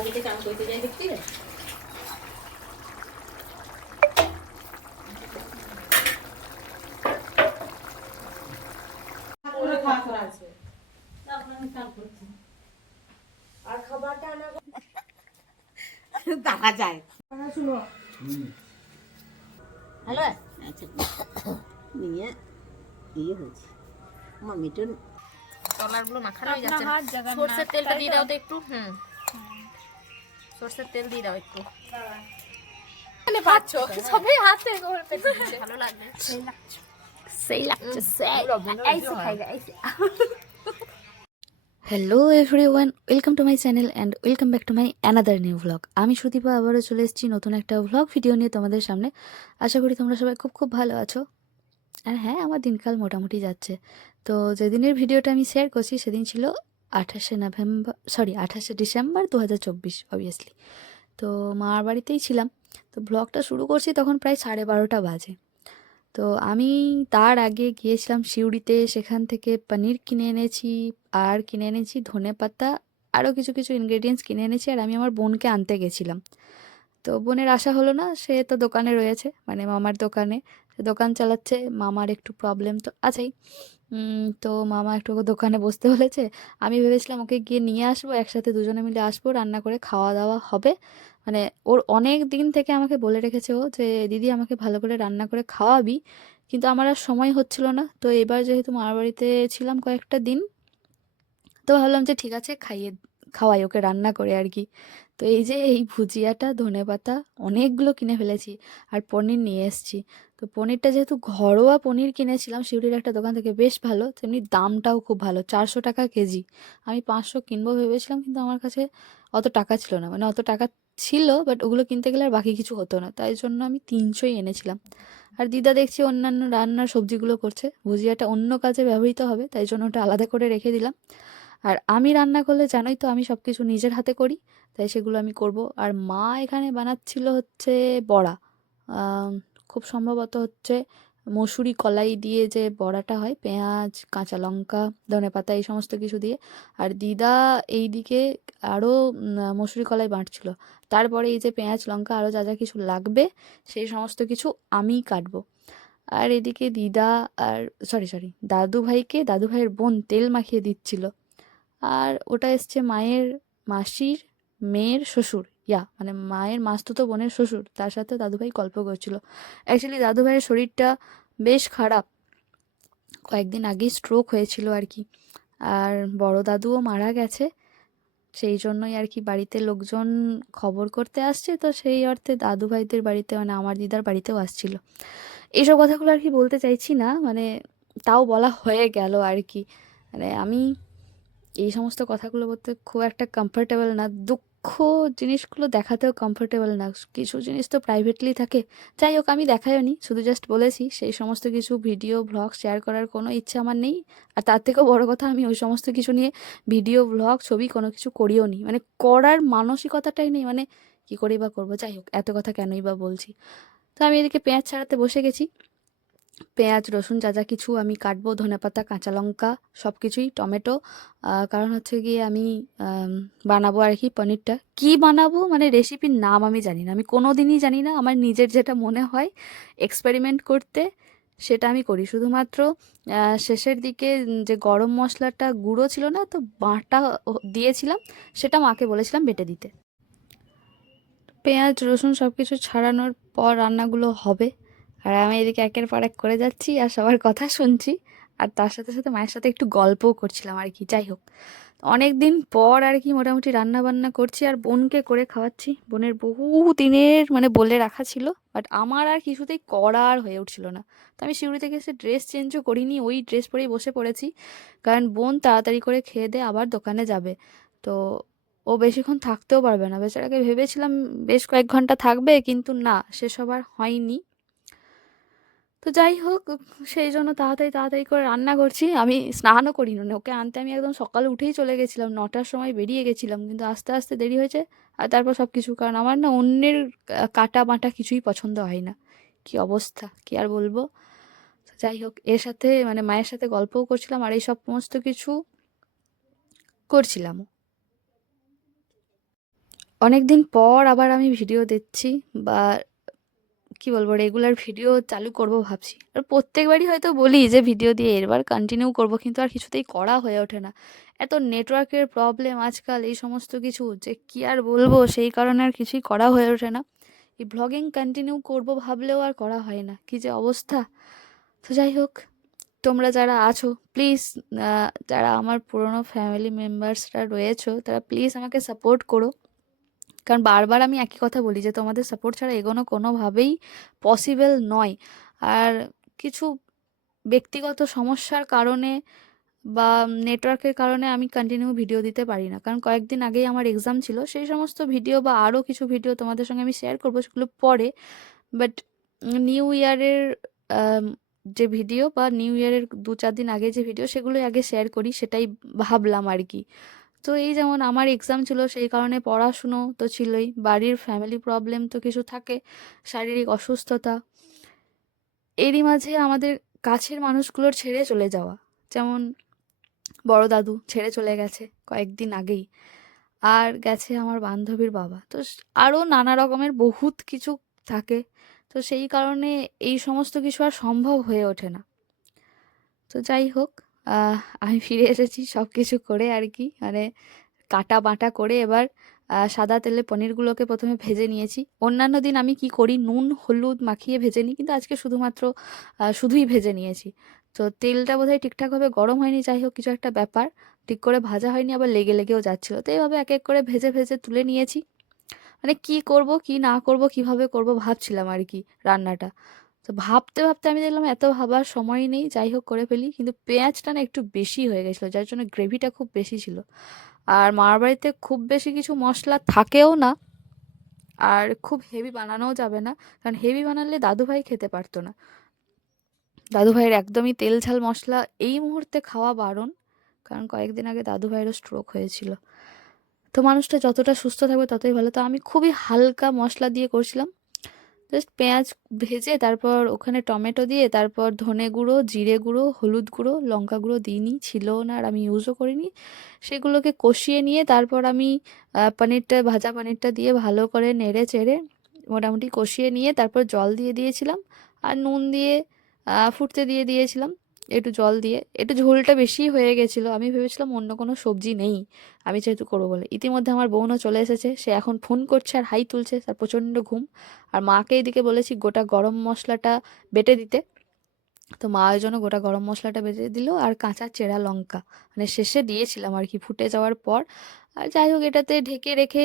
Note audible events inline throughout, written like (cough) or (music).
কালকে চান করতে যাই দেখতে দেখা যায়। হ্যালো? আচ্ছা। নিয়ে ইয়ে হয়েছে। আমার মিটন তলারগুলো মাখানো হয়ে যাচ্ছে সর্ষের তেলটা দিয়ে দাও তো একটু। হুম। সরষের তেল দিয়ে দাও একটু। হ্যাঁ। সেই লাগছে। Hello everyone welcome to my channel and welcome back to my another new vlog আমি সুদীপা আবারও চলে এসেছি নতুন একটা ভ্লগ ভিডিও নিয়ে তোমাদের সামনে। আশা করি তোমরা সবাই খুব খুব ভালো আছো। আর হ্যাঁ আমার দিনকাল মোটামুটি যাচ্ছে। তো যেদিনের ভিডিওটা আমি শেয়ার করছি সেদিন ছিল আঠাশে নভেম্বর সরি আঠাশে ডিসেম্বর দু হাজার চব্বিশ অবভিয়াসলি তো মার বাড়িতেই ছিলাম। তো ব্লগটা শুরু করছি তখন প্রায় সাড়ে বারোটা বাজে। তো আমি তার আগে গিয়েছিলাম শিউড়িতে সেখান থেকে পনির কিনে এনেছি, আর কিনে এনেছি ধনে পাতা আরও কিছু কিছু ইনগ্রেডিয়েন্টস কিনে এনেছি, আর আমি আমার বোনকে আনতে গেছিলাম। তো বোনের আশা হলো না, সে তো দোকানে রয়েছে মানে মামার দোকানে। দোকান চালাচ্ছে, মামার একটু প্রবলেম তো আছেই। তো মামা একটু দোকানে বসতে বলেছে। আমি ভেবেছিলাম ওকে গিয়ে নিয়ে আসব, একসাথে দুজনে মিলে আসব, রান্না করে খাওয়া দাওয়া হবে। মানে ওর অনেক দিন থেকে আমাকে বলে রেখেছে ও যে, দিদি, আমাকে ভালো করে রান্না করে খাওয়াবি। কিন্তু আমার আর সময় হচ্ছিল না। তো এবার যেহেতু মামার বাড়িতে ছিলাম কয়েকটা দিন, তো ভাবলাম যে, ঠিক আছে, খাইয়ে খাওয়াই, ওকে রান্না করে আর কি। তো এই যে এই ভুজিয়াটা ধনেপাতা অনেকগুলো কিনে ফেলেছি আর পনির নিয়ে এসেছি। তো পনিরটা যেহেতু ঘরোয়া পনির কিনেছিলাম শিউরির একটা দোকান থেকে বেশ ভালো, তেমনি দামটাও খুব ভালো, চারশো টাকা কেজি। আমি পাঁচশো কিনবো ভেবেছিলাম, কিন্তু আমার কাছে অত টাকা ছিল না। মানে অত টাকা ছিল, বাট ওগুলো কিনতে গেলে আর বাকি কিছু হতো না। তাই জন্য আমি তিনশোই এনেছিলাম। আর দিদা দেখছি অন্যান্য রান্নার সবজিগুলো করছে। ভুজিয়াটা অন্য কাজে ব্যবহৃত হবে, তাই জন্য ওটা আলাদা করে রেখে দিলাম। আর আমি রান্না করলে জানোই তো আমি সব কিছু নিজের হাতে করি, তাই সেগুলো আমি করব। আর মা এখানে বানাচ্ছিল হচ্ছে বড়া খুব সম্ভবত হচ্ছে মসুরি কলাই দিয়ে যে বড়াটা হয়, পেঁয়াজ, কাঁচা লঙ্কা ধনেপাতা এই সমস্ত কিছু দিয়ে। আর দিদা এই দিকে আরও মসুরি কলাই বাঁটছিল। তারপরে এই যে পেঁয়াজ, লঙ্কা আরও যা যা কিছু লাগবে, সেই সমস্ত কিছু আমিই কাটবো। আর এদিকে দিদা আর সরি সরি দাদু ভাইকে দাদু ভাইয়ের বোন তেল মাখিয়ে দিচ্ছিল। আর ওটা এসছে মায়ের মাসির মেয়ের শ্বশুর, ইয়া মানে মায়ের মাস্তুতো বোনের শ্বশুর, তার সাথে দাদুভাই গল্প করছিল। অ্যাকচুয়ালি দাদুভাইয়ের শরীরটা বেশ খারাপ। কয়েকদিন আগেই স্ট্রোক হয়েছিল আর কি। আর বড় দাদুও মারা গেছে। সেই জন্যই আর কি বাড়িতে লোকজন খবর করতে আসছে। তো সেই অর্থে দাদু ভাইদের বাড়িতে মানে আমার দিদার বাড়িতেও আসছিল। এইসব কথাগুলো আর কি বলতে চাইছি না মানে তাও বলা হয়ে গেল আর কি। মানে আমি এই সমস্ত কথাগুলো বলতে খুব একটা কমফোর্টেবল না। দুঃখ জিনিসগুলো দেখাতেও কমফোর্টেবল না। কিছু জিনিস তো প্রাইভেটলি থাকে। যাই হোক, আমি দেখাইও নি, শুধু জাস্ট বলেছি, সেই সমস্ত কিছু ভিডিও ব্লগ শেয়ার করার কোনো ইচ্ছা আমার নেই। আর তার থেকেও বড় কথা, আমি ওই সমস্ত কিছু নিয়ে ভিডিও ব্লগ ছবি কোনো কিছু করিও নি। মানে করার মানসিকতাটাই নেই। মানে কী করেই বা করব? যাই হোক, এত কথা কেনই বা বলছি। তো আমি এদিকে পেঁয়াজ ছাড়াতে বসে গেছি। পেঁয়াজ, রসুন, যা যা কিছু আমি কাটবো ধনেপাতা কাঁচা লঙ্কা সব কিছুই টমেটো কারণ হচ্ছে গিয়ে আমি বানাবো আর কি পনিরটা। কি বানাবো? মানে রেসিপির নাম আমি জানি না। আমি কোনো দিনই জানি না আমার নিজের যেটা মনে হয় এক্সপেরিমেন্ট করতে, সেটা আমি করি। শুধুমাত্র শেষের দিকে যে গরম মশলাটা গুঁড়ো ছিল না, তো বাঁটা দিয়েছিলাম, সেটা মাকে বলেছিলাম বেটে দিতে। পেঁয়াজ, রসুন সব কিছু ছাড়ানোর পর রান্নাগুলো হবে। আর আমি এদিকে একের পর এক করে যাচ্ছি আর সবার কথা শুনছি। আর তার সাথে সাথে মায়ের সাথে একটু গল্পও করছিলাম আর কি, যাই হোক। অনেক দিন পর আর কি মোটামুটি রান্না বান্না করছি আর বোনকে করে খাওয়াচ্ছি। বোনের বহু দিনের মানে বলে রাখা ছিল বাট আমার আর কিছুতেই করার হয়ে উঠছিল না। তো আমি শিউরি থেকে এসে ড্রেস চেঞ্জও করিনি, ওই ড্রেস পরেই বসে পড়েছি। কারণ বোন তাড়াতাড়ি করে খেয়ে দিয়ে আবার দোকানে যাবে। তো ও বেশিক্ষণ থাকতেও পারবে না। বেচারাকে ভেবেছিলাম বেশ কয়েক ঘণ্টা থাকবে, কিন্তু না, সেসব আর হয়নি। তো যাই হোক, সেই জন্য তাড়াতাড়ি তাড়াতাড়ি করে রান্না করছি। আমি স্নানও করি না ওকে আনতে আমি একদম সকালে উঠেই চলে গেছিলাম, নটার সময় বেরিয়ে গেছিলাম, কিন্তু আস্তে আস্তে দেরি হয়েছে। আর তারপর সব কিছু কারণ আমার না অন্যের কাটা বাঁটা কিছুই পছন্দ হয় না। কি অবস্থা, কি আর বলব? যাই হোক, এর সাথে মানে মায়ের সাথে গল্পও করছিলাম আর এই সব সমস্ত কিছু করছিলাম অনেক দিন পর আবার আমি ভিডিও দিচ্ছি বা কি বলব রেগুলার ভিডিও চালু করব ভাবছি। আর প্রত্যেকবারই হয়তো বলি যে ভিডিও দিয়ে এরবার কন্টিনিউ করব, কিন্তু আর কিছুতেই করা হয়ে ওঠে না। এত নেটওয়ার্কের প্রবলেম আজকাল, এই সমস্ত কিছু যে কি আর বলব, সেই কারণে আর কিছুই করা হয়ে ওঠে না। এই ব্লগিং কন্টিনিউ করব ভাবলেও আর করা হয় না, কি যে অবস্থা। তো যাই হোক, তোমরা যারা আছো প্লিজ যারা আমার পুরনো ফ্যামিলি মেম্বার্সরা রয়েছো, তারা প্লিজ আমাকে সাপোর্ট করো। কারণ বারবার আমি একই কথা বলি যে তোমাদের সাপোর্ট ছাড়া এগোনো কোনোভাবেই পসিবল নয়। আর কিছু ব্যক্তিগত সমস্যার কারণে বা নেটওয়ার্কের কারণে আমি কন্টিনিউ ভিডিও দিতে পারি না। কারণ কয়েকদিন আগেই আমার এক্সাম ছিল, সেই সমস্ত ভিডিও বা আরও কিছু ভিডিও তোমাদের সঙ্গে আমি শেয়ার করব সেগুলো পরে। বাট নিউ ইয়ারের যে ভিডিও বা নিউ ইয়ারের দু চার দিন আগে যে ভিডিও সেগুলোই আগে শেয়ার করি, সেটাই ভাবলাম আর কি। তো এই যেমন আমার এক্সাম ছিল সেই কারণে পড়াশুনো তো ছিলই, বাড়ির ফ্যামিলি প্রবলেম তো কিছু থাকে, শারীরিক অসুস্থতা। এরই মাঝে আমাদের কাছের মানুষগুলোর ছেড়ে চলে যাওয়া, যেমন বড় দাদু ছেড়ে চলে গেছে কয়েকদিন আগেই, আর গেছে আমার বান্ধবীর বাবা। তো আরও নানা রকমের বহুত কিছু থাকে, তো সেই কারণে এই সমস্ত কিছু আর সম্ভব হয়ে ওঠে না। তো যাই হোক আমি ফিরে এসেছি সব কিছু করে আর কি মানে কাটা বাটা করে এবার সাদা তেলে পনিরগুলোকে প্রথমে ভেজে নিয়েছি। অন্যান্য দিন আমি কি করি? নুন, হলুদ মাখিয়ে ভেজে নিই, কিন্তু আজকে শুধুমাত্র শুধুই ভেজে নিয়েছি। তো তেলটা বোধহয় ঠিকঠাকভাবে গরম হয়নি, যাই হোক কিছু একটা ব্যাপার। ঠিক করে ভাজা হয়নি, আবার লেগে লেগেও যাচ্ছিল। তো এইভাবে এক এক করে ভেজে ভেজে তুলে নিয়েছি। মানে কি করব, কি না করব, কীভাবে করব ভাবছিলাম আর কি রান্নাটা। তো ভাবতে ভাবতে আমি দেখলাম এত ভাবার সময় নেই, যাই হোক করে ফেলি। কিন্তু পেঁয়াজটা না একটু বেশি হয়ে গেছিল, যার জন্য গ্রেভিটা খুব বেশি ছিল। আর মার বাড়িতে খুব বেশি কিছু মশলা থাকেও না। আর খুব হেভি বানানোও যাবে না, কারণ হেভি বানালে দাদুভাই খেতে পারতো না। দাদুভাইয়ের একদমই তেল ঝাল মশলা এই মুহূর্তে খাওয়া বারণ, কারণ কয়েকদিন আগে দাদুভাইয়েরও স্ট্রোক হয়েছিল। তো মানুষটা যতটা সুস্থ থাকবে ততই ভালো। তো আমি খুবই হালকা মশলা দিয়ে করছিলাম। জাস্ট পেঁয়াজ ভেজে তারপর ওখানে টমেটো দিয়ে তারপর ধনে গুঁড়ো, জিরে গুঁড়ো, হলুদ গুঁড়ো, লঙ্কা গুঁড়ো দিইনি ছিল না আর আমি ইউজও করিনি। সেগুলোকে কষিয়ে নিয়ে তারপর আমি পানিরটা, ভাজা পনিরটা দিয়ে ভালো করে নেড়ে চেড়ে মোটামুটি কষিয়ে নিয়ে তারপর জল দিয়ে দিয়েছিলাম। আর নুন দিয়ে ফুটতে দিয়ে দিয়েছিলাম। একটু জল দিয়ে। একটু ঝোলটা বেশি হয়ে গেছিল। আমি ভেবেছিলাম অন্য কোনো সবজি নেই। আমি যেহেতু করব বলে। ইতিমধ্যে আমার বোনও চলে এসেছে। সে এখন ফোন করছে আর হাই তুলছে। তার প্রচণ্ড ঘুম। আর মাকে এদিকে বলেছি গোটা গরম মশলাটা বেটে দিতে। তো মা ওই জন্য গোটা গরম মশলাটা বেটে দিল। আর কাঁচা চেরা লঙ্কা। মানে শেষে দিয়েছিলাম আর কি। ফুটে যাওয়ার পর আর যাই হোক, এটাতে ঢেকে রেখে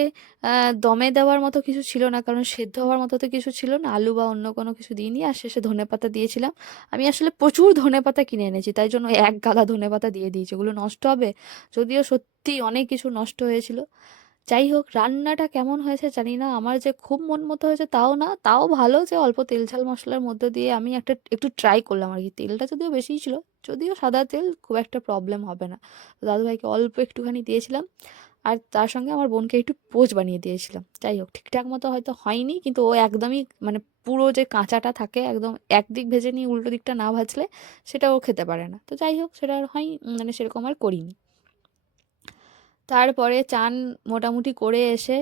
দমে দেওয়ার মতো কিছু ছিল না, কারণ সেদ্ধ হওয়ার মতো তো কিছু ছিল না। আলু বা অন্য কোনো কিছু দিইনি, আর শেষে ধনেপাতা দিয়েছিলাম। আমি আসলে প্রচুর ধনেপাতা কিনে এনেছি, তাই জন্য এক গাদা ধনেপাতা দিয়ে দিয়েছি। ওগুলো নষ্ট হবে, যদিও সত্যি অনেক কিছু নষ্ট হয়েছিল। যাই হোক, রান্নাটা কেমন হয়েছে জানি না, আমার যে খুব মন মতো হয়েছে তাও না, তাও ভালো যে অল্প তেল ঝাল মশলার মধ্যে দিয়ে আমি একটা, একটু ট্রাই করলাম আর কি। তেলটা যদিও বেশিই ছিল, যদিও সাদা তেল খুব একটা প্রবলেম হবে না। দাদুভাইকে অল্প একটুখানি দিয়েছিলাম। আর তার সঙ্গে আমার বোনকে একটু পোজ বানিয়ে দিয়েছিলাম। যাই হোক, ঠিকঠাক মতো হয়তো হয়নি, কিন্তু ও একদমই মানে পুরো যে কাঁচাটা থাকে, একদম একদিক ভেজে নিয়ে উল্টো দিকটা না ভাজলে সেটা ও খেতে পারে না। তো যাই হোক, সেটা আর হয় মানে সেরকম আর করিনি। তারপরে চান মোটামুটি করে এসে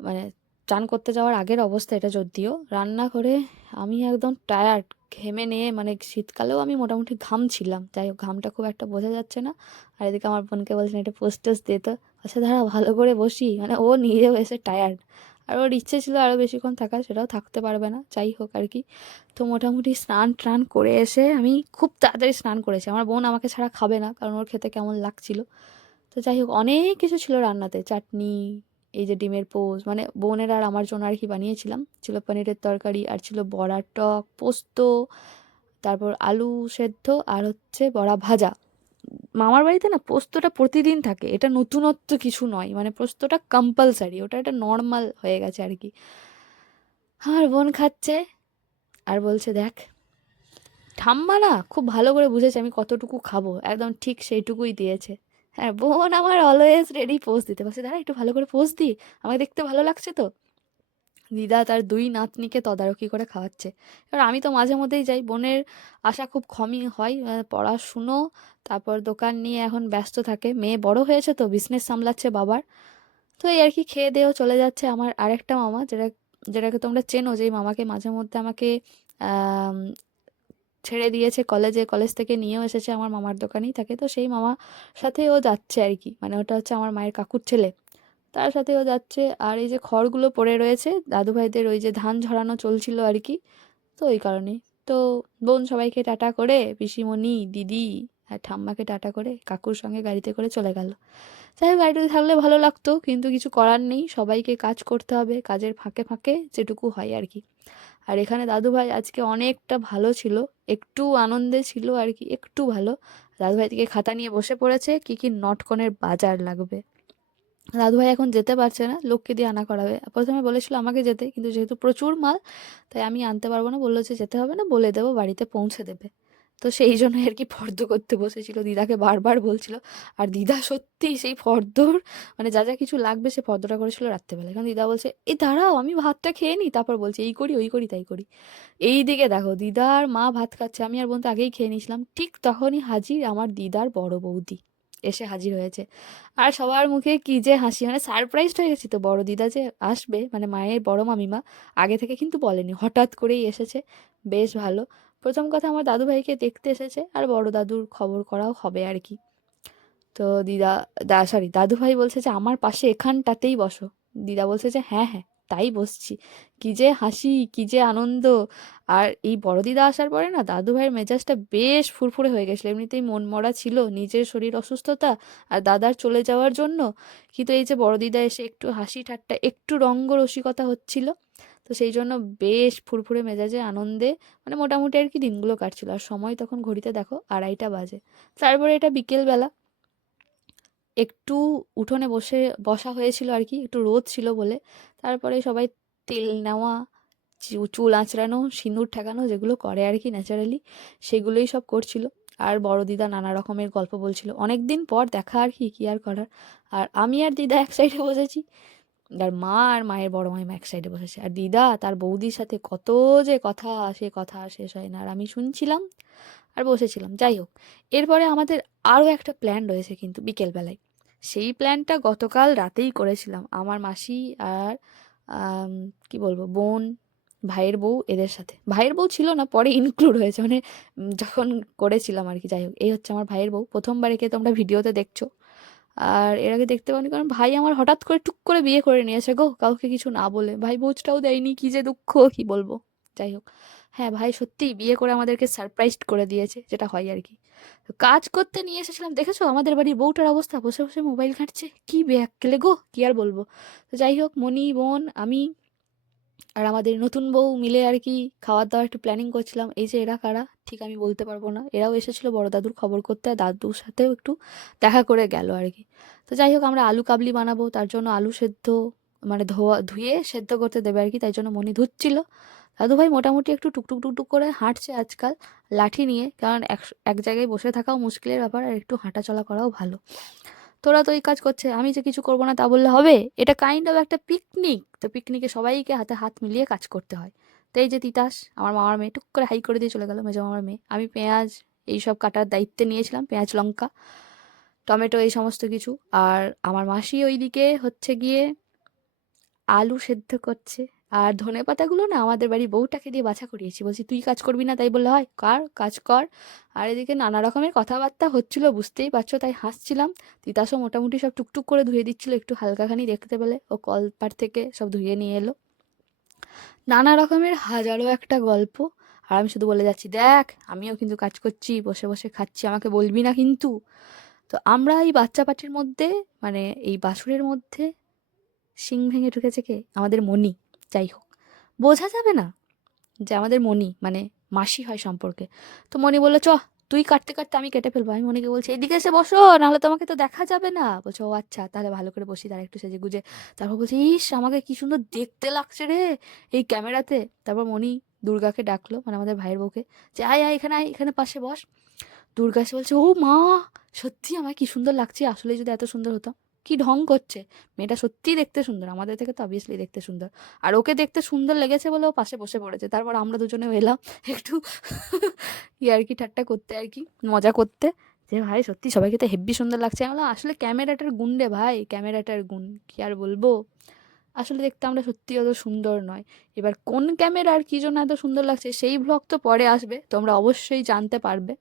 মানে চান করতে যাওয়ার আগের অবস্থা এটা যদিও। রান্না করে আমি একদম টায়ার্ড ঘেমে নিয়ে মানে শীতকালেও আমি মোটামুটি ঘামছিলাম যাই হোক, ঘামটা খুব একটা বোঝা যাচ্ছে না। আর এদিকে আমার বোনকে বলছেন এটা পোস্ট টোস্ট দে আচ্ছা দাঁড়া, ভালো করে বসি। মানে ও নিজেও এসে টায়ার্ড আর ওর ইচ্ছে ছিল আরও বেশিক্ষণ থাকার, সেটাও থাকতে পারবে না। যাই হোক আর কি। তো মোটামুটি স্নান টান করে এসে আমি খুব তাড়াতাড়ি স্নান করেছি। আমার বোন আমাকে ছাড়া খাবে না, কারণ ওর খেতে কেমন লাগছিল। তো যাই হোক, অনেক কিছু ছিল রান্নাতে। চাটনি এই যে ডিমের পোজ মানে বোনের আর আমার জন্য আর কি বানিয়েছিলাম। ছিল পনিরের তরকারি আর ছিল বড়ার টক, পোস্ত, তারপর আলু সেদ্ধ আর হচ্ছে বড়া ভাজা। মামার বাড়িতে না পোস্তটা প্রতিদিন থাকে, এটা নতুনত্ব কিছু নয় মানে পোস্তটা কম্পালসারি ওটা একটা নর্মাল হয়ে গেছে আর কি আমার বোন খাচ্ছে আর বলছে, দেখ, ঠাম্মা না খুব ভালো করে বুঝেছে আমি কতটুকু খাব, একদম ঠিক সেইটুকুই দিয়েছে। হ্যাঁ বোন আমার অলওয়েজ রেডি পোজ দিতে। পারছে দাঁড়া একটু ভালো করে পোজ দিই আমাকে দেখতে ভালো লাগছে তো? দিদা তার দুই নাতনিকে তদারকি করে খাওয়াচ্ছে। এবার আমি তো মাঝে মধ্যেই যাই। বোনের আশা খুব কমই হয়। পড়াশুনো তারপর দোকান নিয়ে এখন ব্যস্ত থাকে। মেয়ে বড় হয়েছে তো বিজনেস সামলাচ্ছে বাবার। তো এই আর কি খেয়ে দেও চলে যাচ্ছে আমার আরেকটা মামা যেটা যেটাকে তোমরা চেনো যেই মামাকে মাঝে মধ্যে আমাকে আম, ছেড়ে দিয়েছে কলেজে, কলেজ থেকে নিয়েও এসেছে আমার মামার দোকানেই থাকে। তো সেই মামা সাথে ও যাচ্ছে আর কি। মানে ওটা হচ্ছে আমার মায়ের কাকুর ছেলে। তার সাথে ও যাচ্ছে। আর এই যে খড়গুলো পড়ে রয়েছে দাদু ভাইদের ওই যে ধান ঝরানো চলছিল আর কি, তো ওই কারণে তো বোন সবাইকে টাটা করে, পিসিমণি, দিদি আর ঠাম্মাকে টাটা করে, কাকুর সঙ্গে গাড়িতে করে চলে গেল। যাই গাড়িতে থাকলে ভালো লাগতো, কিন্তু কিছু করার নেই। সবাইকে কাজ করতে হবে, কাজের ফাঁকে ফাঁকে যেটুকু হয় আর কি। আর এখানে দাদুভাই আজকে অনেকটা ভালো ছিল, একটু আনন্দে ছিল আর কি, একটু ভালো। দাদুভাই থেকে খাতা নিয়ে বসে পড়েছে, কি কি নটকনের বাজার লাগবে। দাদুভাই এখন যেতে পারছে না, লোককে দিয়ে আনা করাবে। প্রথমে বলেছিল আমাকে যেতে, কিন্তু যেহেতু প্রচুর মাল, তাই আমি আনতে পারব না, বলল যে যেতে হবে না, বলে দেবো, বাড়িতে পৌঁছে দেবে। তো সেই জন্য আর কি ফর্দ করতে বসেছিল, দিদাকে বারবার বলছিল। আর দিদা সত্যিই সেই ফর্দর মানে যা যা কিছু লাগবে সে ফর্দটা করেছিল রাত্রেবেলা কারণ দিদা বলছে এই দাঁড়াও, আমি ভাতটা খেয়ে নিই। তারপর বলছে, এই করি, ওই করি, তাই করি। এই দিকে দেখো দিদার মা ভাত খাচ্ছে, আমি আর বোন তো আগেই খেয়ে নিয়েছিলাম। ঠিক তখনই হাজির আমার দিদার বড় বৌদি এসে হাজির হয়েছে। আর সবার মুখে কি যে হাসি মানে সারপ্রাইজড হয়ে গেছি তো, বড় দিদা যে আসবে মানে মায়ের বড় মামিমা, আগে থেকে কিন্তু বলেনি, হঠাৎ করেই এসেছে, বেশ ভালো। প্রথম কথা আমার দাদু ভাইকে দেখতে এসেছে, আর বড় দাদুর খবর করাও হবে আর কি। তো দিদা, দা সরি দাদু ভাই বলছে যে, আমার পাশে এখানটাতেই বসো। দিদা বলছে যে হ্যাঁ হ্যাঁ তাই বসছি। কি যে হাসি, কি যে আনন্দ। আর এই বড় দিদা আসার পরে না দাদু ভাইয়ের মেজাজটা বেশ ফুরফুরে হয়ে গেছিল। এমনিতেই মন মরা ছিল, নিজের শরীর অসুস্থতা আর দাদার চলে যাওয়ার জন্য। কিন্তু এই যে বড় দিদা এসে একটু হাসি ঠাট্টা, একটু রঙ্গ রসিকতা হচ্ছিল। তো সেই জন্য বেশ ফুরফুরে মেজাজে, আনন্দে মানে মোটামুটি আর কি দিনগুলো কাটছিল। আর সময় তখন ঘড়িতে দেখো আড়াইটা বাজে। তারপরে এটা বিকেলবেলা একটু উঠোনে বসে, বসা হয়েছিল আর কি, একটু রোদ ছিল বলে। তারপরে সবাই তেল নেওয়া চুল আঁচড়ানো, সিঁদুর ঠেকানো যেগুলো করে আর কি ন্যাচারালি, সেগুলোই সব করছিল। আর বড় দিদা নানা রকমের গল্প বলছিল। অনেক দিন পর দেখা আর কি কি আর করার। আর আমি আর দিদা এক সাইডে বসেছি। আর মা আর মায়ের বড় মাইমা এক সাইডে বসেছে। আর দিদা তার বৌদির সাথে কত যে কথা, সে কথা শেষ হয় না। আর আমি শুনছিলাম আর বসেছিলাম। যাই হোক, এরপরে আমাদের আরও একটা প্ল্যান রয়েছে কিন্তু বিকেলবেলায়। সেই প্ল্যানটা গতকাল রাতেই করেছিলাম। আমার মাসি আর কি বলব, বোন, ভাইয়ের বউ এদের সাথে। ভাইয়ের বউ ছিল না, পরে ইনক্লুড হয়েছে। মানে যখন করেছিলাম আর কি, যাই হোক। এই হচ্ছে আমার ভাইয়ের বউ। প্রথমবার একে তোমরা ভিডিওতে দেখছ। আর এর আগে দেখতে পাইনি কারণ ভাই আমার হঠাৎ করে টুক করে বিয়ে করে নিয়েছে গো, কাউকে কিছু না বলে। ভাই বোঝটাও দেয়নি, কি যে দুঃখ, কি বলব? যাই হোক। হ্যাঁ ভাই, সত্যিই বিয়ে করে আমাদেরকে সারপ্রাইজড করে দিয়েছে, যেটা হয় আর কি। কাজ করতে নিয়ে এসেছিলাম, দেখেছ? আমাদের বাড়ির বউটার অবস্থা, বসে বসে মোবাইল ঘাঁটছে, কি ব্যাকলে গো, কি আর বলব? তো যাই হোক মনি বোন, আমি আর আমাদের নতুন বউ মিলে আর কি খাওয়ার দাওয়ার একটু প্ল্যানিং করছিলাম। এই যে এরা কারা, ঠিক আমি বলতে পারব না। এরাও এসেছিল বড় দাদুর খবর করতে আর দাদুর সাথেও একটু দেখা করে গেল আর কি। তো যাই হোক, আমরা আলু কাবলি বানাবো, তার জন্য আলু সেদ্ধ মানে ধোয়া, ধুয়ে সেদ্ধ করতে দেবে আর কি, তাই জন্য মনি ধুচ্ছিল। দাদু ভাই মোটামুটি একটু টুকটুক টুকটুক করে হাঁটছে আজকাল, লাঠি নিয়ে, কারণ এক এক জায়গায় বসে থাকাও মুশকিলের ব্যাপার আর একটু হাঁটা চলা করাও ভালো। তোরা তো এই কাজ করছে, আমি যে কিছু করব না তা বললে হবে? এটা কাইন্ড অফ একটা পিকনিক তো পিকনিকে সবাইকে হাতে হাত মিলিয়ে কাজ করতে হয়। তো এই যে তিতাস, আমার মামার মেয়ে, টুক করে হাই করে দিয়ে চলে গেল মেজো মামার মেয়ে। আমি পেঁয়াজ, এইসব কাটার দায়িত্বে নিয়েছিলাম, পেঁয়াজ, লঙ্কা, টমেটো, এই সমস্ত কিছু। আর আমার মাসি ওইদিকে হচ্ছে গিয়ে আলু সেদ্ধ করছে। আর ধনে পাতাগুলো না আমাদের বাড়ি বউটাকে দিয়ে বাছা করিয়েছি। বলছি, তুই কাজ করবি না? তাই বললে, হয়, কার, কাজ কর। আর এদিকে নানা রকমের কথাবার্তা হচ্ছিল, বুঝতেই পারছ, তাই হাসছিলাম। তিতাসও মোটামুটি সব টুকটুক করে ধুয়ে দিচ্ছিল, একটু হালকাখানি দেখতে পেলে। ও কলপার থেকে সব ধুয়ে নিয়ে এলো। নানা রকমের হাজারো একটা গল্প। আর আমি শুধু বলে যাচ্ছি, দেখ, আমিও কিন্তু কাজ করছি, বসে বসে খাচ্ছি, আমাকে বলবি না কিন্তু? তো আমরা এই বাচ্চা পাটির মধ্যে মানে এই বাছুরের মধ্যে শিং ভেঙে ঢুকেছে কে? আমাদের মনি যাই হোক, বোঝা যাবে না যে আমাদের মনি মানে মাসি হয় সম্পর্কে। তো মনি বলল, চ, তুই কাটতে কাটতে আমি কেটে ফেলব। আমি মনিকে বলছি, এদিকে এসে বসো, নাহলে তোমাকে তো দেখা যাবে না। বলছে, ও আচ্ছা তাহলে ভালো করে বসি তার একটু সেজে গুজে। তারপর বলছে, ইস, আমাকে কি সুন্দর দেখতে লাগছে রে এই ক্যামেরাতে। তারপর মনি দুর্গাকে ডাকলো মানে আমাদের ভাইয়ের বউকে, যে, আয় আয়, এখানে আয়, এখানে পাশে বস। দুর্গা এসে বলছে, ও মা, সত্যি আমার কি সুন্দর লাগছে আসলে যদি এত সুন্দর হতো কি ঢং করছে? মেয়েটা সত্যিই দেখতে সুন্দর, আমাদের থেকে তো অবভিয়াসলি দেখতে সুন্দর। আর ওকে দেখতে সুন্দর লেগেছে বলে ও পাশে বসে পড়েছে। তারপর আমরা দুজনে এলাম একটু (laughs) ইয়ার্কি ঠাট্টা করতে আর কি, মজা করতে। যে ভাই, সত্যি সবাইকে তো হেব্বি সুন্দর লাগছে। আমি বললাম, আসলে ক্যামেরাটার গুণ রে ভাই, ক্যামেরাটার গুণ, কি আর বলব? আসলে দেখতে আমরা সত্যি অত সুন্দর নয়। এবার কোন ক্যামেরার কী জন্য এত সুন্দর লাগছে, সেই ব্লগ তো পরে আসবে, তোমরা অবশ্যই জানতে পারবে।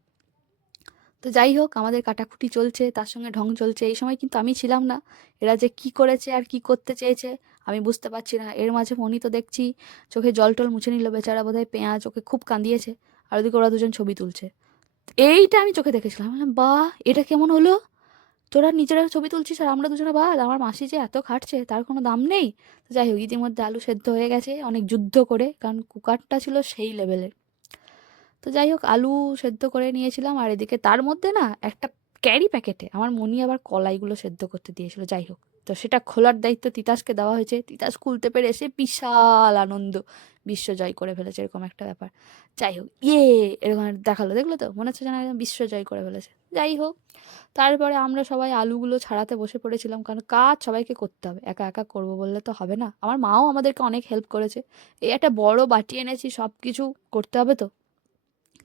তো যাই হোক, আমাদের কাটাকুটি চলছে, তার সঙ্গে ঢং চলছে। এই সময় কিন্তু আমি ছিলাম না। এরা যে কি করেছে আর কি করতে চেয়েছে, আমি বুঝতে পারছি না। এর মাঝে মনি তো দেখছি, চোখে জল টল মুছে নিল বেচারা বোধহয় পেঁয়াজ, ওকে খুব কাঁদিয়েছে। আর ওদিকে ওরা দুজন ছবি তুলছে। এইটা আমি চোখে দেখেছিলাম। বাহ, এটা কেমন হলো? তোরা নিজেরা ছবি তুলছিস আর আমরা দুজনে বাদ? আমার মাসি যে এত খাটছে, তার কোনো দাম নেই? তো যাই হোক, ইতিমধ্যে আলু সেদ্ধ হয়ে গেছে, অনেক যুদ্ধ করে। কারণ কুকারটা ছিল সেই লেভেলের তো যাই হোক, আলু সেদ্ধ করে নিয়েছিলাম। আর এদিকে তার মধ্যে না একটা ক্যারি প্যাকেটে আমার মনি আবার কলাইগুলো সেদ্ধ করতে দিয়েছিল, যাই হোক। তো সেটা খোলার দায়িত্ব তিতাসকে দেওয়া হয়েছে। তিতাস খুলতে পেরে এসে বিশাল আনন্দ, বিশ্ব জয় করে ফেলেছে এরকম একটা ব্যাপার। যাই হোক ইয়ে এরকম দেখাল, দেখল তো? মনে হচ্ছে যেন বিশ্ব জয় করে ফেলেছে। যাই হোক, তারপরে আমরা সবাই আলুগুলো ছাড়াতে বসে পড়েছিলাম, কারণ কাজ সবাইকে করতে হবে। একা একা করব বললে তো হবে না। আমার মাও আমাদেরকে অনেক হেল্প করেছে। এই একটা বড় বাটি এনেছি সব কিছু করতে হবে তো?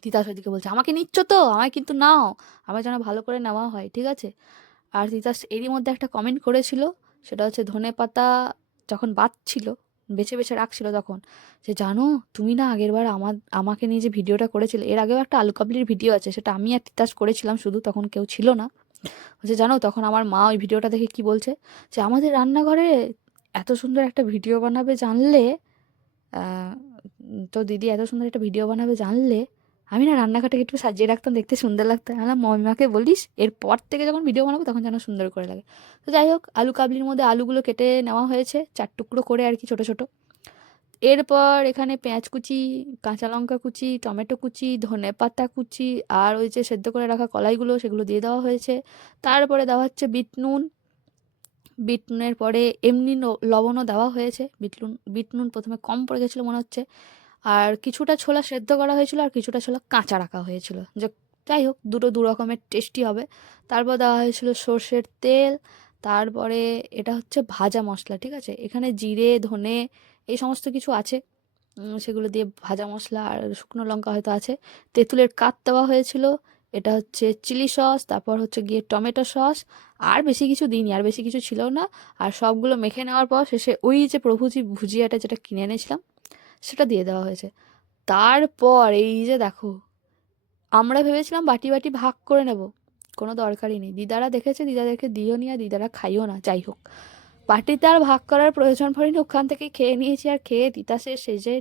তিতাস ওইদিকে বলছে, আমাকে নিচ্ছ তো? আমায় কিন্তু নাও। আমার যেন ভালো করে নেওয়া হয়। ঠিক আছে? আর তিতাস এরই মধ্যে একটা কমেন্ট করেছিল, সেটা হচ্ছে ধনে পাতা যখন বাচ্ছিল, বেছে বেছে রাখছিল তখন, যে জানো, তুমি না আগেরবার আমার, আমাকে নিয়ে যে ভিডিওটা করেছিলে, এর আগেও একটা আলু কাবলির ভিডিও আছে, সেটা আমি আর তিতাস করেছিলাম শুধু, তখন কেউ ছিল না। যে জানো, তখন আমার মা ওই ভিডিওটা দেখে কি বলছে? যে আমাদের রান্নাঘরে এত সুন্দর একটা ভিডিও বানাবে জানলে তো দিদি এত সুন্দর একটা ভিডিও বানাবে জানলে আমি না রান্নাঘরটাকে একটু সাজিয়ে রাখতাম, দেখতে সুন্দর লাগতো। আমি মমিমাকে বলিস, এরপর থেকে যখন ভিডিও বানাবো, তখন যেন সুন্দর করে লাগে। তো যাই হোক, আলু কাবলির মধ্যে আলুগুলো কেটে নেওয়া হয়েছে, চার টুকরো করে আর কি, ছোটো ছোটো। এরপর এখানে পেঁয়াজ কুচি, কাঁচা লঙ্কা কুচি, টমেটো কুচি, ধনে পাতা কুচি, আর ওই যে সেদ্ধ করে রাখা কলাইগুলো, সেগুলো দিয়ে দেওয়া হয়েছে। তারপরে দেওয়া হচ্ছে বিট নুন। বিট নুনের পরে এমনি লবণও দেওয়া হয়েছে। বিট নুন বিট নুন প্রথমে কম পড়ে গেছিল মনে হচ্ছে। আর কিছুটা ছোলা সেদ্ধ করা হয়েছিল আর কিছুটা ছোলা কাঁচা রাখা হয়েছিল। যে যাই হোক, দুটো দু রকমের টেস্টি হবে। তারপর দেওয়া হয়েছিল সর্ষের তেল, তারপরে এটা হচ্ছে ভাজা মশলা, ঠিক আছে? এখানে জিরে, ধনে, এই সমস্ত কিছু আছে। সেগুলো দিয়ে ভাজা মশলা আর শুকনো লঙ্কা হয়তো আছে। তেঁতুলের কাত দেওয়া হয়েছিল, এটা হচ্ছে চিলি সস, তারপর হচ্ছে গিয়ে টমেটো সস, আর বেশি কিছু দিইনি, আর বেশি কিছু ছিল না। আর সবগুলো মেখে নেওয়ার পর শেষে ওই যে প্রভুজি ভুজিয়াটা যেটা কিনে এনেছিলাম সেটা দিয়ে দেওয়া হয়েছে। তারপর এই যে দেখো, আমরা ভেবেছিলাম বাটি বাটি ভাগ করে নেব, কোনো দরকারই নেই। দিদারা দেখেছে, দিদাদেরকে দিও নি আর দিদারা খাইও না, যাই হোক। বাটিতে আর ভাগ করার প্রয়োজন পড়েনি, ওখান থেকে খেয়ে নিয়েছি আর খেয়ে তিতাসে সেজে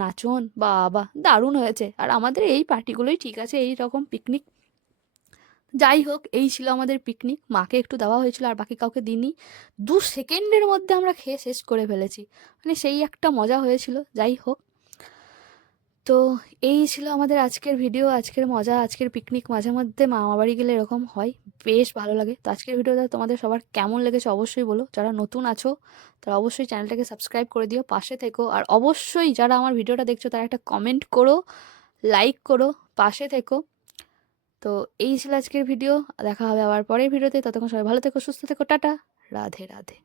নাচন, বাবা, দারুণ হয়েছে। আর আমাদের এই পার্টিগুলোই ঠিক আছে, এই রকম পিকনিক যাই হোক এই ছিল আমাদের পিকনিক মাকে একটু দেওয়া হয়েছিল আর বাকি কাউকে দিইনি। দু সেকেন্ডের মধ্যে আমরা খেয়ে শেষ করে ফেলেছি। মানে সেই একটা মজা হয়েছিল। যাই হোক তো এই ছিল আমাদের আজকের ভিডিও আজকের মজা, আজকের পিকনিক মাঝে মধ্যে মামা বাড়ি গেলে এরকম হয়। বেশ ভালো লাগে। তো আজকের ভিডিওটা তোমাদের সবার কেমন লেগেছে অবশ্যই বলো। যারা নতুন আছো, তারা অবশ্যই চ্যানেলটাকে সাবস্ক্রাইব করে দিও, পাশে থেকো। আর অবশ্যই যারা আমার ভিডিওটা দেখছ, তারা একটা কমেন্ট করো লাইক করো, পাশে থেকো। তো এই ছিল আজকের ভিডিও। দেখা হবে আবার পরের ভিডিওতে। ততক্ষণ সবাই ভালো থেকো, সুস্থ থেকো। টাটা। রাধে রাধে।